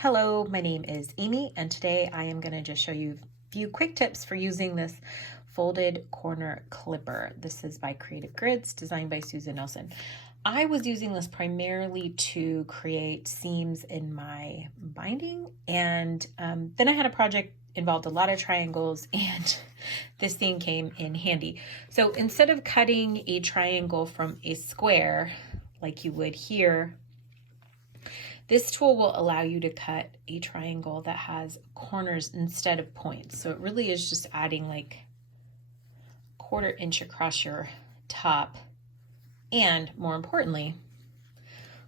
Hello, my name is Amy, and today I am going to just show you a few quick tips for using this folded corner clipper. This is by Creative Grids, designed by Susan Nelson. I was using this primarily to create seams in my binding, and then I had a project involved a lot of triangles, and this thing came in handy. So instead of cutting a triangle from a square like you would here, this tool will allow you to cut a triangle that has corners instead of points. So it really is just adding like 1/4 inch across your top. And more importantly,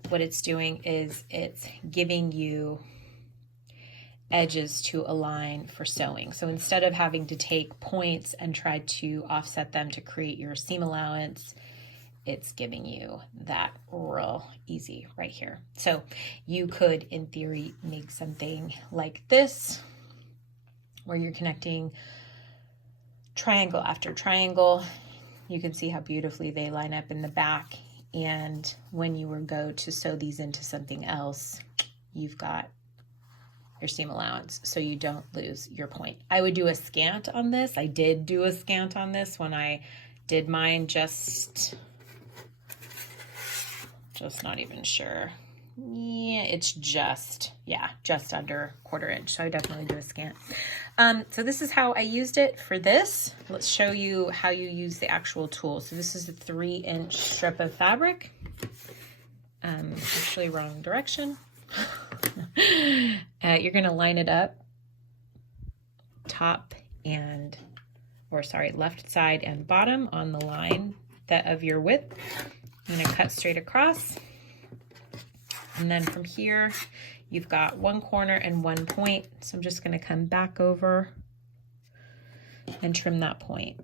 what it's doing is it's giving you edges to align for sewing. So instead of having to take points and try to offset them to create your seam allowance, it's giving you that real easy right here. So you could, in theory, make something like this, where you're connecting triangle after triangle. You can see how beautifully they line up in the back. And when you go to sew these into something else, you've got your seam allowance, so you don't lose your point. I would do a scant on this. I did do a scant on this when I did mine, just not even sure. Yeah, it's just under 1/4 inch. So I definitely do a scant. So this is how I used it for this. Let's show you how you use the actual tool. So this is a 3-inch strip of fabric. Actually wrong direction. You're gonna line it up left side and bottom on the line of your width. I'm going to cut straight across, and then from here you've got one corner and one point, so I'm just going to come back over and trim that point.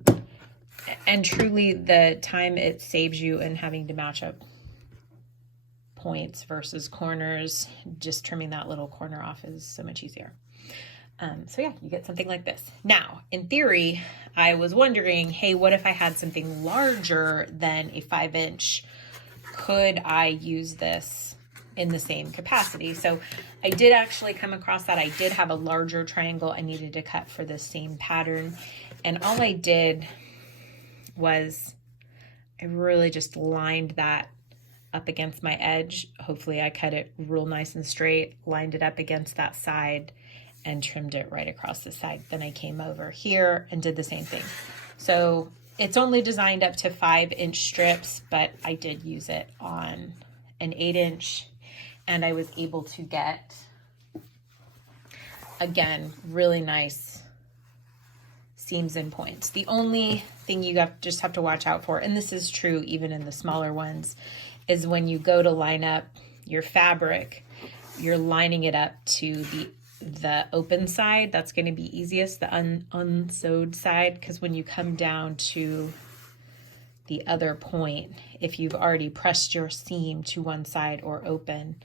And truly, the time it saves you in having to match up points versus corners, just trimming that little corner off is so much easier. So yeah, you get something like this. Now, in theory, I was wondering, hey, what if I had something larger than a 5-inch? Could I use this in the same capacity? So I did actually come across that. I did have a larger triangle I needed to cut for the same pattern. And all I did was I really just lined that up against my edge. Hopefully I cut it real nice and straight, lined it up against that side, and trimmed it right across the side. Then I came over here and did the same thing. So it's only designed up to 5-inch strips, but I did use it on an 8-inch, and I was able to get, again, really nice seams and points. The only thing you just have to watch out for, and this is true even in the smaller ones, is when you go to line up your fabric, you're lining it up to the open side. That's going to be easiest, the unsewed side, because when you come down to the other point, if you've already pressed your seam to one side or open,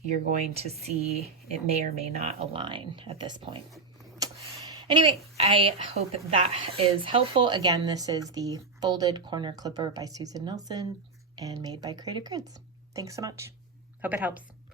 you're going to see it may or may not align at this point. Anyway, I hope that is helpful. Again, this is the folded corner clipper by Susan Nelson and made by Creative Grids. Thanks so much. Hope it helps.